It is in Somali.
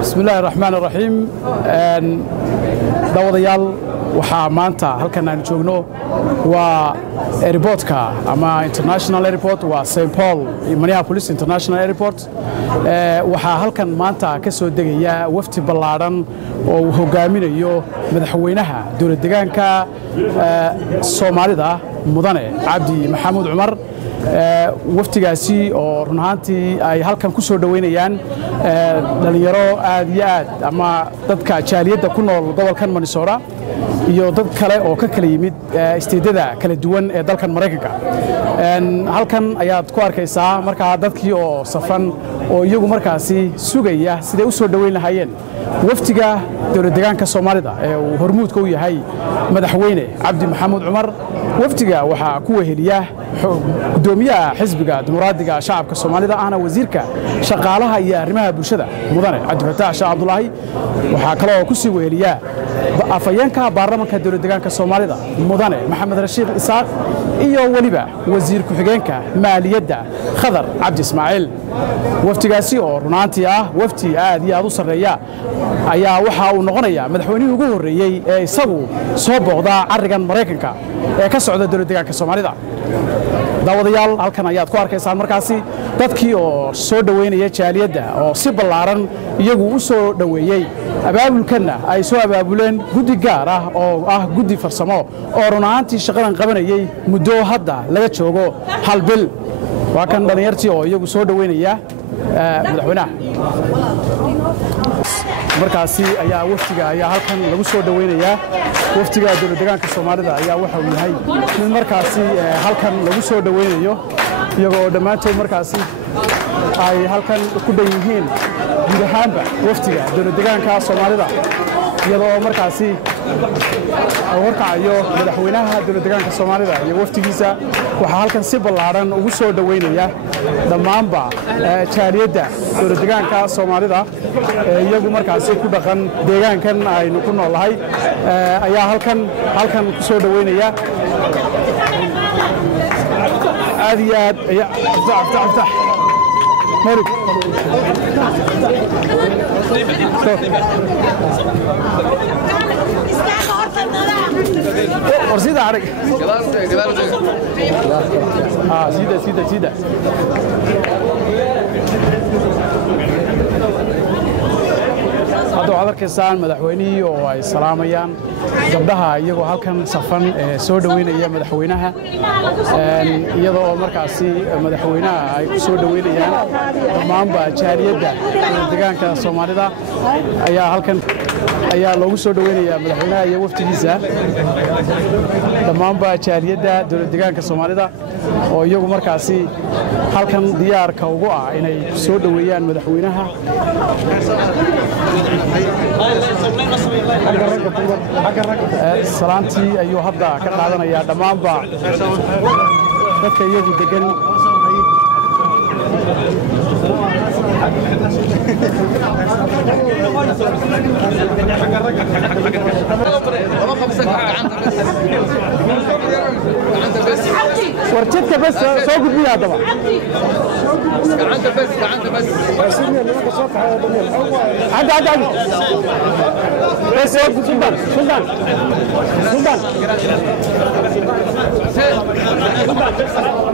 بسم الله الرحمن الرحيم داوديال waxaa maanta halkan aan joogno waa airportka ama international airport waa St Paul Minneapolis International Airport waxaa halkan maanta ka soo degaya wafti ballaaran oo uu hogaaminayo madaxweynaha dowlad deegaanka Soomaalida mudane Cabdi Maxamuud Cumar waftigaasi oo run ahaantii ay halkan ku soo dhaweynayaan dhalinyaro aad iyo aad ama dadka jaaliyadda ku nool gobolkan Minnesota iyo dad kale oo ka kala yimid isteedada kala duwan ee dalkan Mareykanka halkan ayaad ku arkaysaa markaa dadkii oo safan oo iyagu markaasi sugaya sidee u soo dhaweyn lahaayeen waftiga dowlad deegaanka Soomaalida ee uu hormuudka u yahay madaxweyne Cabdi Maxamuud Cumar waftiga waxa ku weheliya gudoomiyaha xisbiga dimuqraadiga shacabka Soomaalida ahna wasiirka shaqaalaha iyo arrimaha bulshada mudane Cabdi Fataax Sheekh Cabdullaahi waxa kale oo ku sii weheliya afayeenka baarlamaanka dowlad deegaanka Soomaalida mudane Maxamed Rashiid Isaaq iyo waliba wasiir ku xigeenka maaliyadda Khadar Cabdi Ismaaciil waftigaasi oo runaantii ah wafti aad iyo aad u sareeya ayaa waxa uu noqonayaa madaxweynihii ugu horeeyay ee isagu soo booqda arigan Mareykanka ee ka socda dowlad deegaanka Soomaalida daawadayaal halkan ayaad ku arkaysaan markaasi dadkii oo soo dhaweynaya jaaliyadda oo si ballaaran iyagu u soo dhaweeyay abaabulkana ay soo abaabuleen guddi gaar ah oo ah guddi farsamo oo runaantii shaqadan qabanayay muddo hadda laga joogo hal bil waa kan dhalinyartii oo iyagu soo dhaweynaya madaxweynaha markaasi ayaa waftiga ayaa halkan lagu soo dhaweynayaa waftiga dowlad deegaanka Soomaalida ayaa waxa uu yahay mid markaasi halkan lagu soo dhaweynayo iyagoo dhammaantood markaasi ay halkan ku dhan yihiin guud ahaanba waftiga dowlad deegaanka Soomaalida iyadoo markaasi warkacayo madaxweynaha dowlad deegaanka Soomaalida iyo waftigiisa waxa halkan si ballaaran ugu soo dhaweynaya dhammaanba jaaliyadda dowlad deegaanka Soomaalida iyagu markaasi ku dhaqan deegaankan aynu ku noolahay ayaa halkan ku soo dhaweynaya aad iyo aad aftax مريض ورسيدة عليك سيدة hadda waxaad arkaysaan madaxweynihii oo ay salaamayaan gabdhaha iyagoo halkan safan soo dhaweynaya madaxweynaha iyadoo markaasi madaxweynaha ay ku soo dhaweynayaan dhammaanba jaaliyadda deegaanka Soomaalida ayaa halkan ayaa loogu soo dhaweynayaa madaxweynaha iyo waftigiisa dhammaanba jaaliyadda dowlad deegaanka Soomaalida oo iyagu markaasi halkan diyaarka ugu ah inay soo dhaweeyaan madaxweynaha salaantii ayuu hadda ka qaadanayaa dhammaanba dadka iyagu degan ورجتك بس سوق بيها طبعا عند بس سلطان